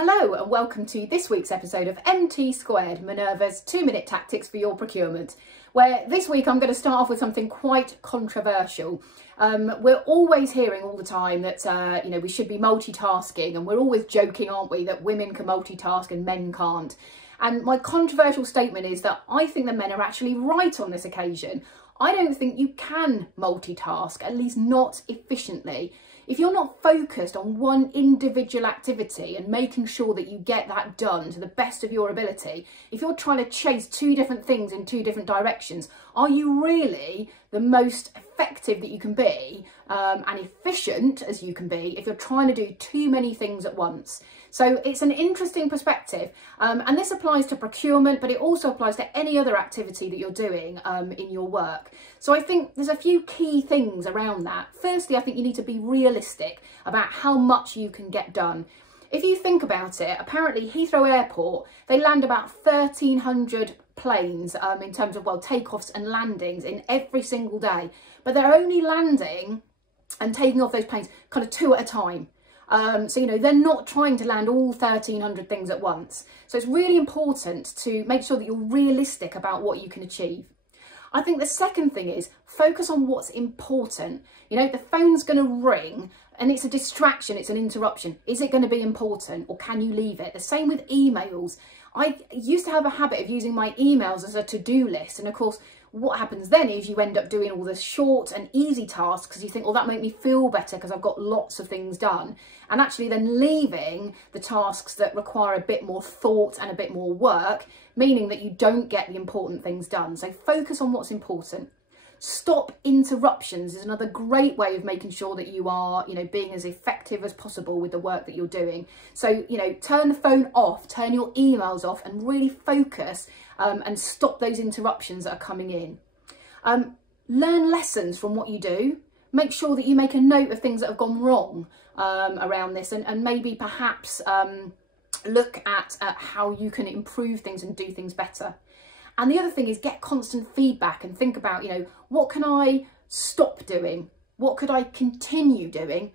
Hello and welcome to this week's episode of MT2, Minerva's 2-minute tactics for your procurement, where this week I'm going to start off with something quite controversial. We're always hearing all the time that, we should be multitasking, and we're always joking, aren't we, that women can multitask and men can't. And my controversial statement is that I think the men are actually right on this occasion. I don't think you can multitask, at least not efficiently. If you're not focused on one individual activity and making sure that you get that done to the best of your ability, if you're trying to chase two different things in two different directions, are you really the most effective that you can be and efficient as you can be if you're trying to do too many things at once? So it's an interesting perspective, and this applies to procurement, but it also applies to any other activity that you're doing in your work. So I think there's a few key things around that. Firstly, I think you need to be realistic about how much you can get done. If you think about it, apparently Heathrow Airport, they land about 1,300 planes in terms of, takeoffs and landings in every single day. But they're only landing and taking off those planes kind of 2 at a time. They're not trying to land all 1,300 things at once. So it's really important to make sure that you're realistic about what you can achieve. I think the second thing is focus on what's important. The phone's going to ring and it's a distraction, it's an interruption. Is it going to be important, or can you leave it? The same with emails. I used to have a habit of using my emails as a to-do list, and of course what happens then is you end up doing all the short and easy tasks because you think, well, that made me feel better because I've got lots of things done, and actually then leaving the tasks that require a bit more thought and a bit more work, meaning that you don't get the important things done. So focus on what's important. Stop interruptions is another great way of making sure that you are, being as effective as possible with the work that you're doing. So, turn the phone off, turn your emails off, and really focus and stop those interruptions that are coming in. Learn lessons from what you do. Make sure that you make a note of things that have gone wrong around this, and maybe perhaps look at how you can improve things and do things better. And the other thing is get constant feedback and think about, what can I stop doing? What could I continue doing?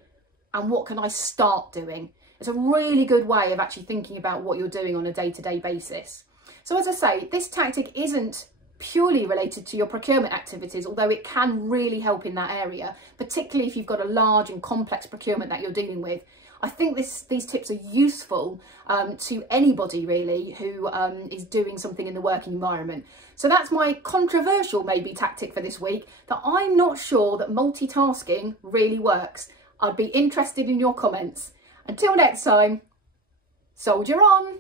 And what can I start doing? It's a really good way of actually thinking about what you're doing on a day-to-day basis. So as I say, this tactic isn't purely related to your procurement activities, although it can really help in that area, particularly if you've got a large and complex procurement that you're dealing with. I think these tips are useful to anybody really who is doing something in the working environment. So that's my controversial maybe tactic for this week, that I'm not sure that multitasking really works. I'd be interested in your comments. Until next time, soldier on!